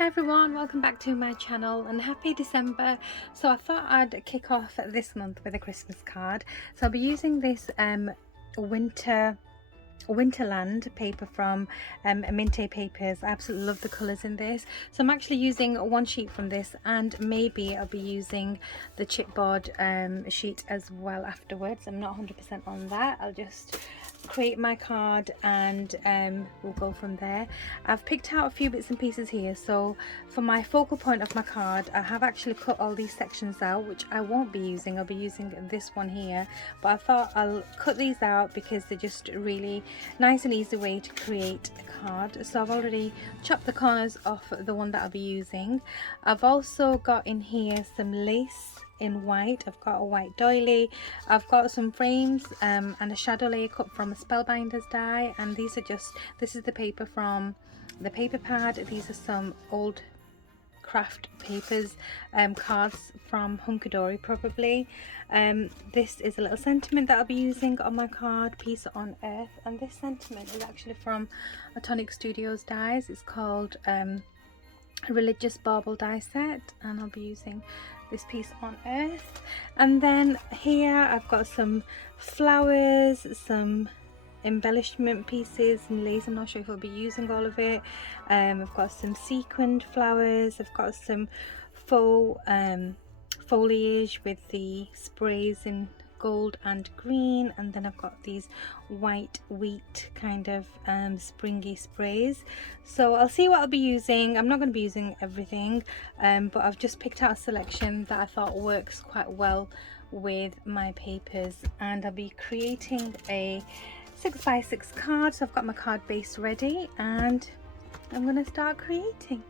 Hi everyone, welcome back to my channel and happy December. So I thought I'd kick off this month with a Christmas card. So I'll be using this Winterland paper from Minte Papers. I absolutely love the colours in this. So I'm actually using one sheet from this, and maybe I'll be using the chipboard sheet as well afterwards. I'm not 100% on that. I'll just create my card and we'll go from there. I've picked out a few bits and pieces here. So for my focal point of my card, I have actually cut all these sections out, which I won't be using. I'll be using this one here, but I thought I'll cut these out because they're just really nice and easy way to create a card. So I've already chopped the corners off the one that I'll be using. I've also got in here some lace in white. I've got a white doily. I've got some frames and a shadow layer cut from a Spellbinders die, and these are just, this is the paper from the paper pad. These are some old craft papers, cards from Hunkadory probably. This is a little sentiment that I'll be using on my card, Peace on Earth, and this sentiment is actually from Atomic Studios dies. It's called a religious bauble die set, and I'll be using this piece on Earth. And then here I've got some flowers, some embellishment pieces and lace. I'm not sure if I'll be using all of it. I've got some sequined flowers. I've got some faux foliage with the sprays in gold and green, and then I've got these white wheat kind of springy sprays. So I'll see what I'll be using. I'm not going to be using everything, but I've just picked out a selection that I thought works quite well with my papers, and I'll be creating a 6x6 card. So I've got my card base ready and I'm going to start creating.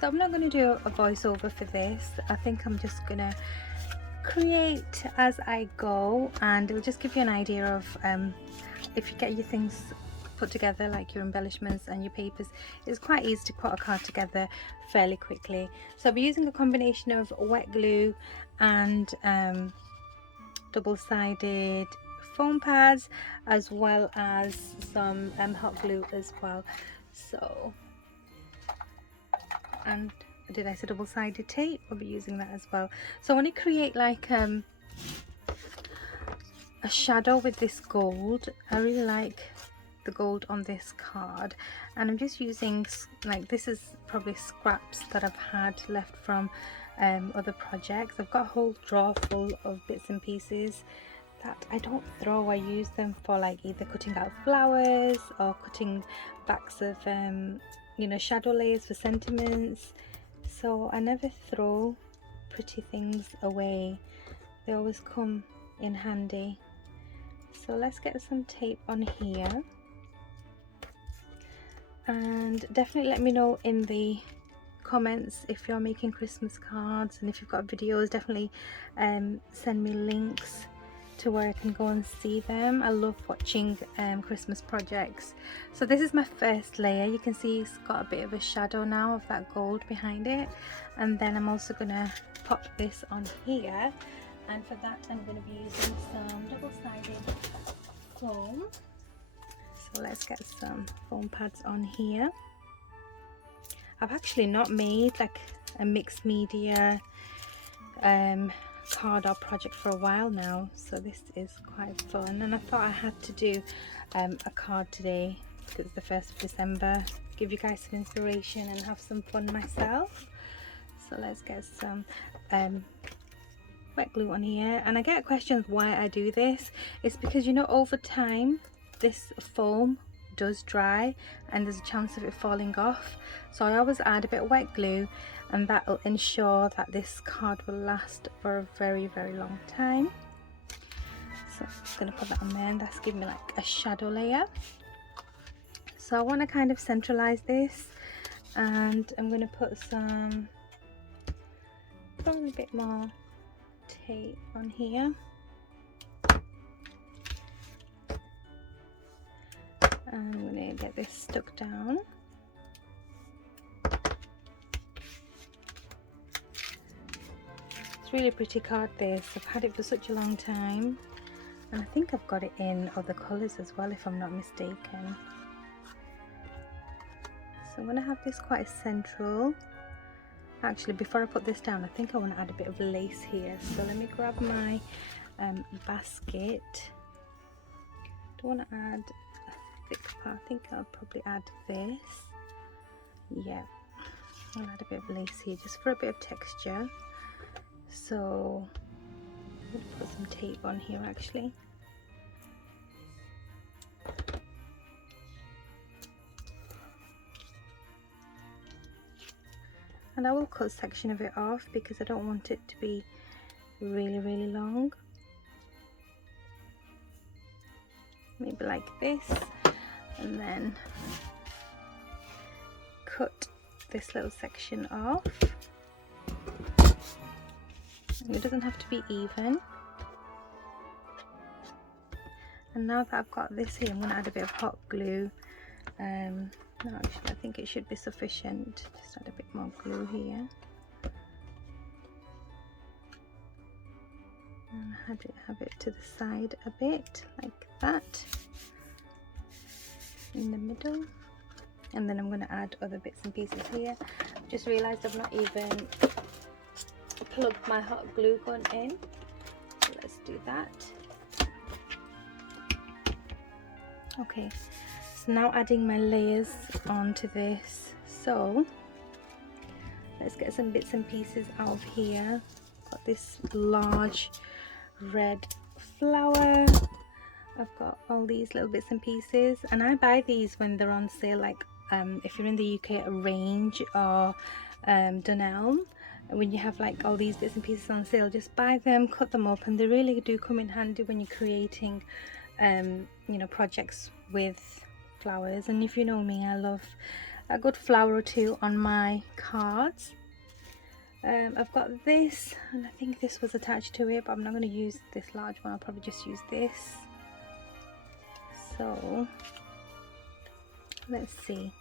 So I'm not going to do a voiceover for this. I think I'm just going to create as I go, and it'll just give you an idea of if you get your things put together, like your embellishments and your papers, it's quite easy to put a card together fairly quickly. So I'll be using a combination of wet glue and double-sided foam pads, as well as some hot glue as well. So, and did I say double-sided tape? I'll be using that as well. So I want to create like a shadow with this gold. I really like the gold on this card, and I'm just using, like, this is probably scraps that I've had left from other projects. I've got a whole drawer full of bits and pieces that I don't throw. I use them for like either cutting out flowers or cutting backs of you know, shadow layers for sentiments. So I never throw pretty things away. They always come in handy. So let's get some tape on here, and definitely let me know in the comments if you're making Christmas cards, and if you've got videos, definitely send me links to where I can go and see them. I love watching Christmas projects. So this is my first layer. You can see it's got a bit of a shadow now of that gold behind it, and then I'm also gonna pop this on here, and for that I'm going to be using some double-sided foam. So let's get some foam pads on here. I've actually not made like a mixed media card or project for a while now, so this is quite fun, and I thought I had to do a card today because it's the 1st of December, give you guys some inspiration and have some fun myself. So let's get some wet glue on here, and I get questions why I do this. It's because, you know, over time this foam does dry and there's a chance of it falling off, so I always add a bit of wet glue, and that will ensure that this card will last for a very, very long time. So I'm just going to put that on there, and that's giving me like a shadow layer. So I want to kind of centralize this, and I'm going to put some, probably a bit more tape on here. I'm going to get this stuck down. It's really pretty card this. I've had it for such a long time, and I think I've got it in other colours as well, if I'm not mistaken. I'm going to have this quite central. Actually, before I put this down, I think I want to add a bit of lace here. So let me grab my basket. Don't want to add a thick part. I think I'll probably add this. Yeah, I'll add a bit of lace here just for a bit of texture. So I'm going to put some tape on here actually. And I will cut a section of it off because I don't want it to be really long. Maybe like this, and then cut this little section off. And it doesn't have to be even. And now that I've got this here, I'm going to add a bit of hot glue. No, actually I think it should be sufficient. Just add a bit more glue here. And have it to the side a bit, like that. In the middle. And then I'm going to add other bits and pieces here. Just realised I've not even plugged my hot glue gun in. So let's do that. Okay. Now adding my layers onto this. So let's get some bits and pieces out of here. Got this large red flower. I've got all these little bits and pieces, and I buy these when they're on sale, like if you're in the UK at Range or Dunelm. When you have like all these bits and pieces on sale, just buy them, cut them up, and they really do come in handy when you're creating you know, projects with flowers. And if you know me, I love a good flower or two on my cards. I've got this, and I think this was attached to it, but I'm not going to use this large one. I'll probably just use this. So let's see.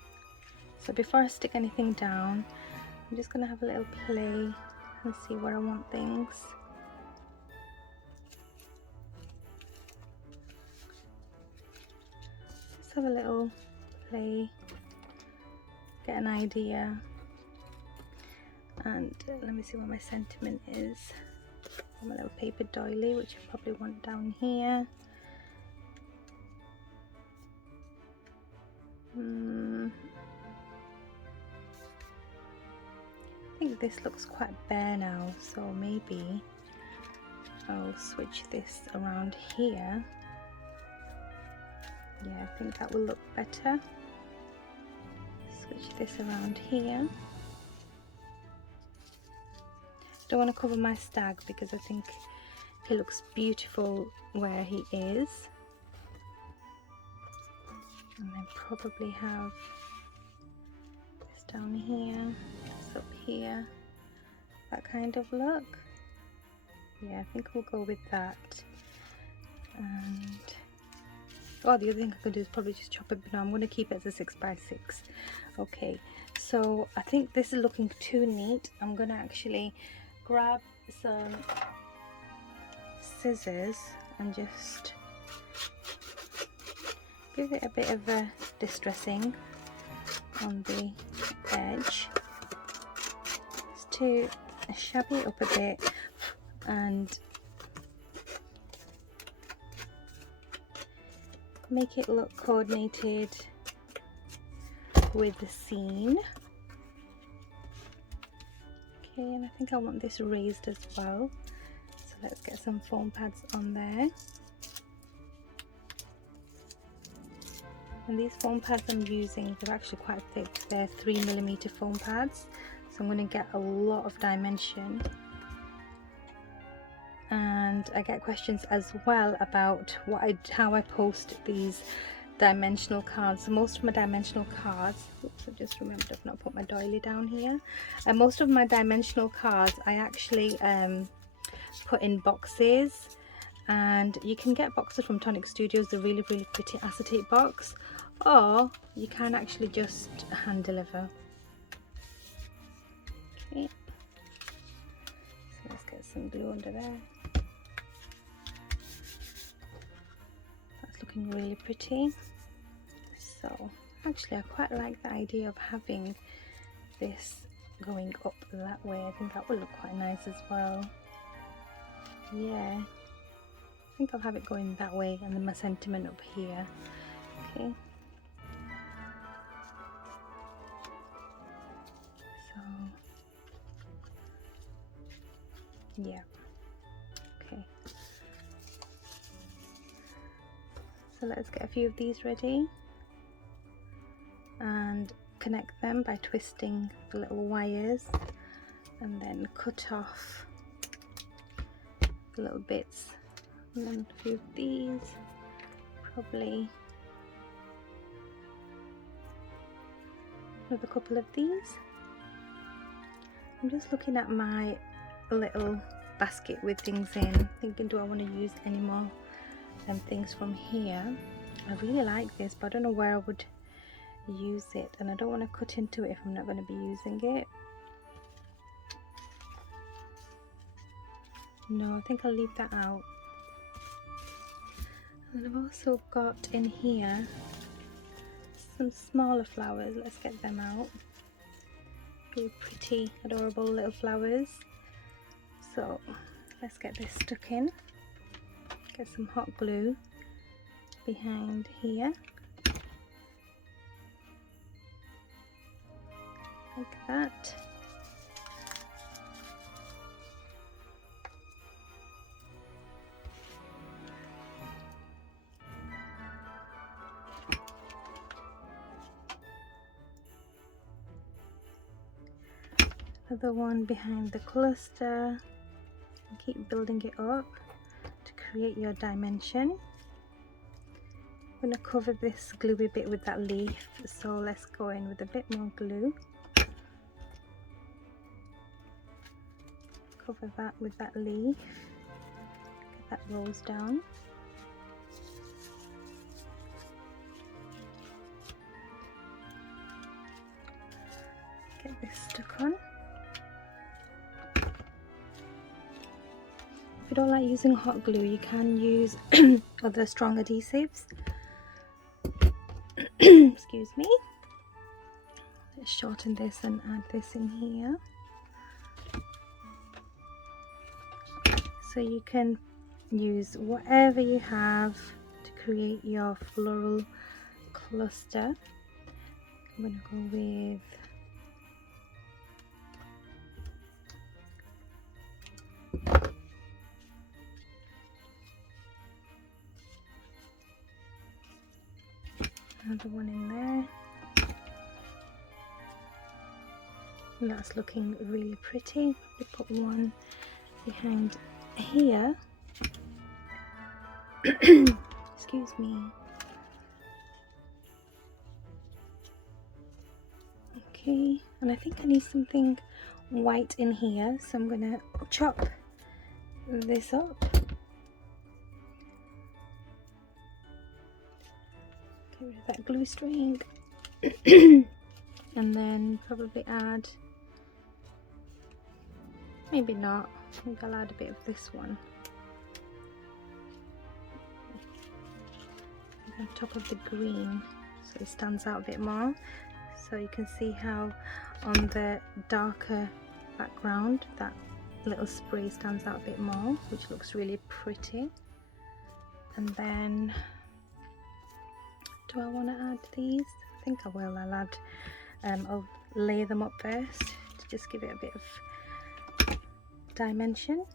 So before I stick anything down, I'm just going to have a little play and see where I want things. Just have a little play, get an idea. And let me see what my sentiment is. My little paper doily, which I probably want down here. I think this looks quite bare now, so maybe I'll switch this around here. Yeah, I think that will look better. Switch this around here. Don't want to cover my stag because I think he looks beautiful where he is. And then probably have this down here, this up here, that kind of look. Yeah, I think we'll go with that. And oh, the other thing I could do is probably just chop it, but no, I'm going to keep it as a 6x6. Okay, so I think this is looking too neat. I'm going to actually grab some scissors and just give it a bit of a distressing on the edge, just to shabby it up a bit and make it look coordinated with the scene. Okay, and I think I want this raised as well, so let's get some foam pads on there. And these foam pads I'm using, they're actually quite thick. They're 3mm foam pads, so I'm going to get a lot of dimension. And I get questions as well about how I post these dimensional cards. So most of my dimensional cards, oops, I just remembered I've not put my doily down here. And most of my dimensional cards I actually put in boxes, and you can get boxes from Tonic Studios, the really pretty acetate box, or you can actually just hand deliver. Okay, so let's get some glue under there. That's looking really pretty. So Actually, I quite like the idea of having this going up that way. I think that would look quite nice as well. Yeah, I think I'll have it going that way and then my sentiment up here. Okay. So, yeah. Okay. So let's get a few of these ready and connect them by twisting the little wires, and then cut off the little bits, and then a few of these, probably another couple of these. I'm just looking at my little basket with things in, thinking, do I want to use any more things from here? I really like this, but I don't know where I would use it, and I don't want to cut into it if I'm not going to be using it. No, I think I'll leave that out. And I've also got in here some smaller flowers. Let's get them out. Really pretty, adorable little flowers. So let's get this stuck in. Get some hot glue behind here, like that. Another one behind the cluster. And keep building it up to create your dimension. I'm going to cover this gluey bit with that leaf, so let's go in with a bit more glue. Cover that with that leaf. Get that rolls down. Get this stuck on. If you don't like using hot glue, you can use other strong adhesives. Excuse me. Let's shorten this and add this in here. So you can use whatever you have to create your floral cluster. I'm going to go with another one in there, and that's looking really pretty. We put one behind here. Excuse me. Okay, and I think I need something white in here, so I'm gonna chop this up. Get rid of that glue string. And then probably add, maybe not, I think I'll add a bit of this one on top of the green, so it stands out a bit more. So you can see how on the darker background that little spray stands out a bit more, which looks really pretty. And then, do I want to add these? I think I will. I'll add, I'll lay them up first to just give it a bit of dimension,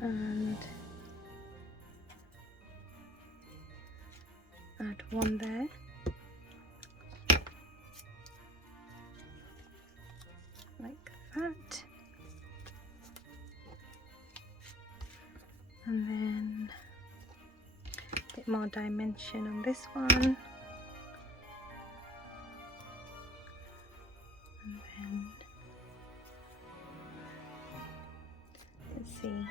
and add one there. Like that. And then a bit more dimension on this one. And then, let's see.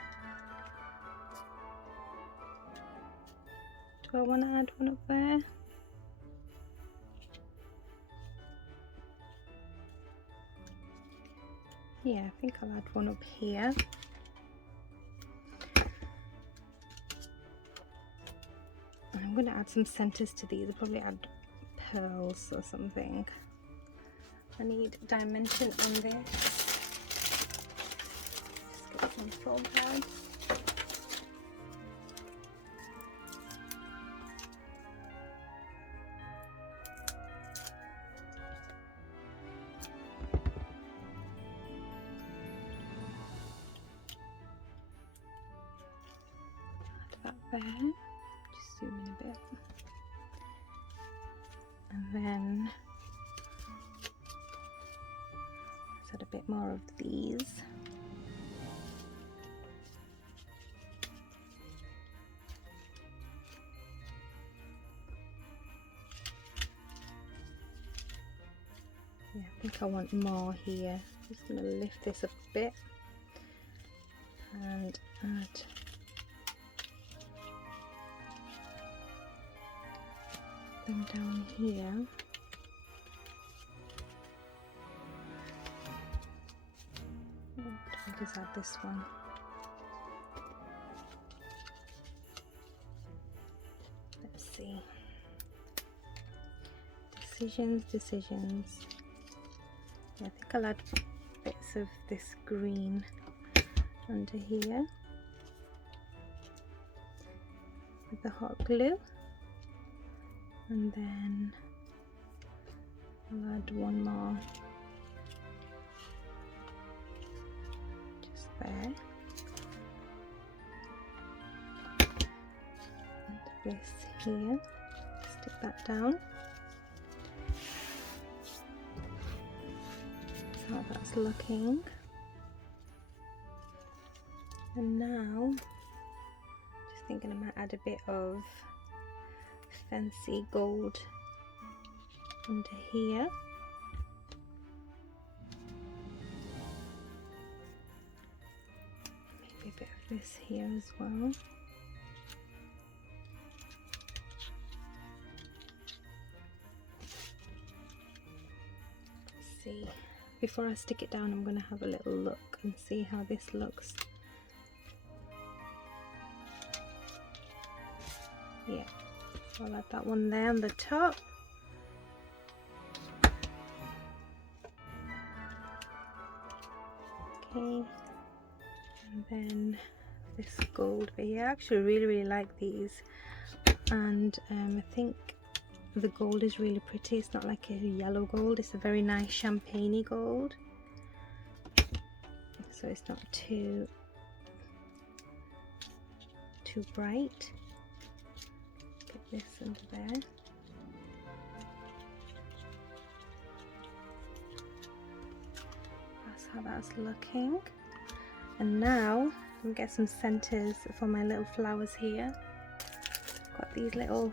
Do I want to add one up there? Yeah, I think I'll add one up here. And I'm going to add some centers to these. I'll probably add pearls or something. I need dimension on this. Just get some foam pads. Add that there. Just zoom in a bit. And then let's add a bit more of these. Yeah, I think I want more here. I'm just going to lift this up a bit and add them down here. I'll just add this one. Let's see. Decisions. Yeah, I think I'll add bits of this green under here with the hot glue, and then I'll add one more just there, and this here, stick that down. How that's looking. And now just thinking I might add a bit of fancy gold under here. Maybe a bit of this here as well. Let's see. Before I stick it down, I'm going to have a little look and see how this looks. Yeah, I'll add that one there on the top. Okay, and then this gold. But yeah, I actually really like these, and I think the gold is really pretty. It's not like a yellow gold, it's a very nice champagne-y gold, so it's not too bright. Get this under there. That's how that's looking. And now I'll get some centers for my little flowers here. Got these little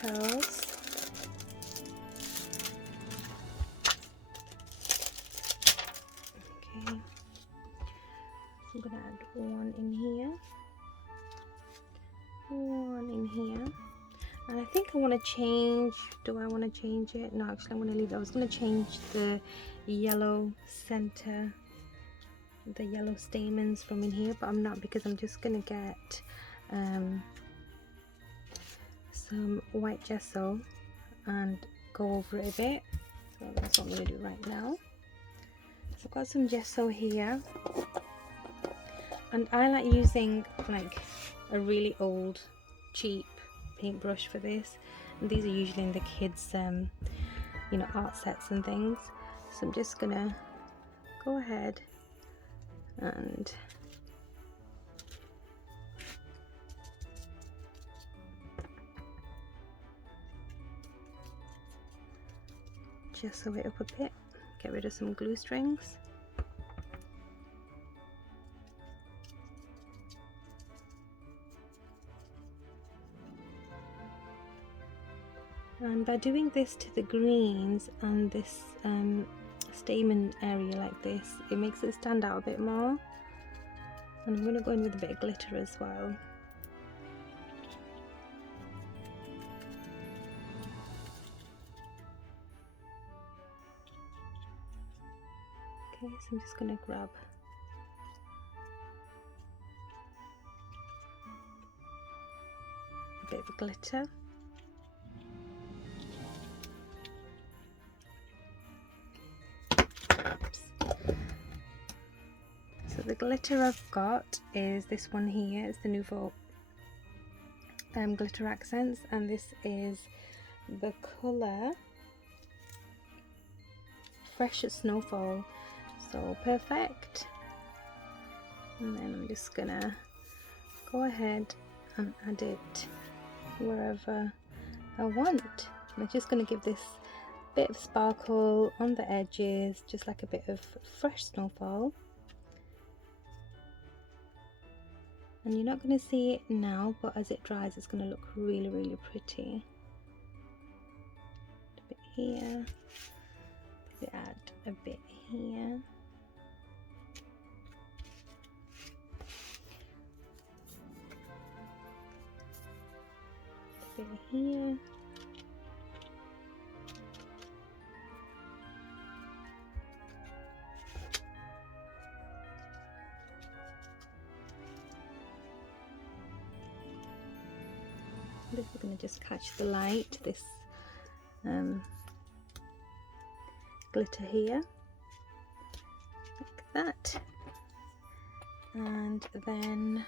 pearls. I'm gonna add one in here, one in here, and I think I want to change. Do I want to change it? No, actually I'm going to leave it. I was going to change the yellow center, the yellow stamens from in here, but I'm not, because I'm just going to get some white gesso and go over it a bit. So that's what I'm going to do right now. So I've got some gesso here. And I like using like a really old cheap paintbrush for this, and these are usually in the kids you know, art sets and things. So I'm just gonna go ahead and gesso it up a bit, get rid of some glue strings. And by doing this to the greens and this stamen area like this, it makes it stand out a bit more. And I'm going to go in with a bit of glitter as well. Okay, so I'm just going to grab a bit of glitter. the glitter I've got is this one here. It's the Nouveau glitter accents, and this is the colour Fresh Snowfall. So perfect. And then I'm just gonna go ahead and add it wherever I want. I'm just gonna give this bit of sparkle on the edges, just like a bit of fresh snowfall. And you're not going to see it now, but as it dries it's going to look really, really pretty. A bit here, maybe add a bit here. A bit here. This is going to just catch the light, this glitter here, like that. And then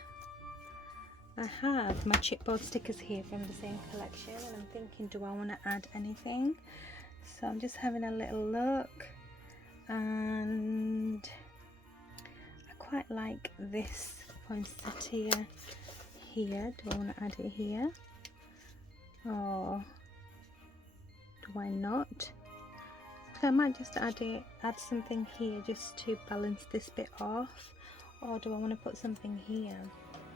I have my chipboard stickers here from the same collection, and I'm thinking, do I want to add anything? So I'm just having a little look, and I quite like this poinsettia here. Do I want to add it here? Or do I not? So I might just add something here just to balance this bit off, or do I want to put something here?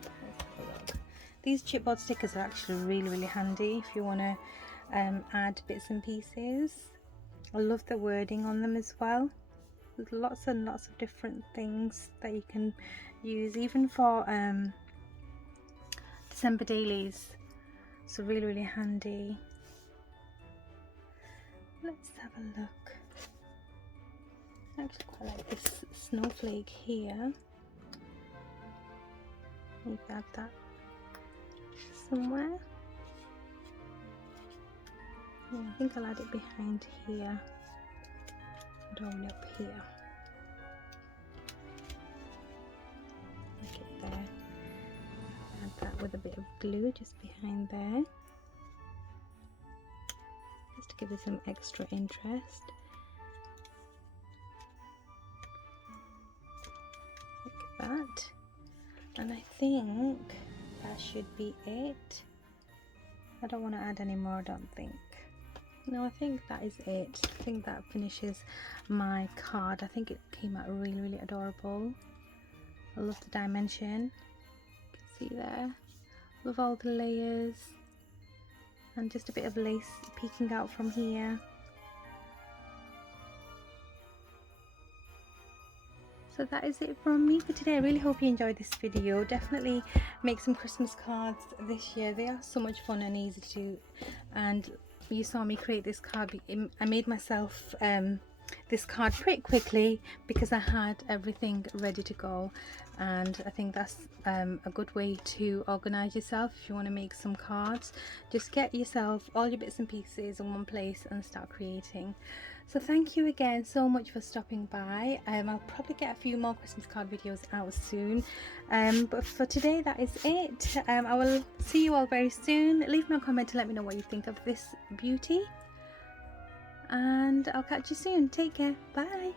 Let's have a look. These chipboard stickers are actually really, really handy if you want to add bits and pieces. I love the wording on them as well. There's lots and lots of different things that you can use, even for December dailies. So really, really handy. Let's have a look. I actually quite like this snowflake here. Maybe add that somewhere. Yeah, I think I'll add it behind here and all up here. Like it there. Add that with a bit of glue just behind there, just to give it some extra interest. Like that. And I think that should be it. I don't want to add any more, I don't think. No, I think that is it. I think that finishes my card. I think it came out really, really adorable. I love the dimension. You can see there. Love all the layers. And just a bit of lace peeking out from here. So that is it from me for today. I really hope you enjoyed this video. Definitely make some Christmas cards this year. They are so much fun and easy to do. And you saw me create this card. I made myself this card pretty quickly because I had everything ready to go. And I think that's a good way to organize yourself if you want to make some cards. Just get yourself all your bits and pieces in one place and start creating. So thank you again so much for stopping by. I'll probably get a few more Christmas card videos out soon, but for today that is it. I will see you all very soon. Leave me a comment to let me know what you think of this beauty, and I'll catch you soon. Take care. Bye.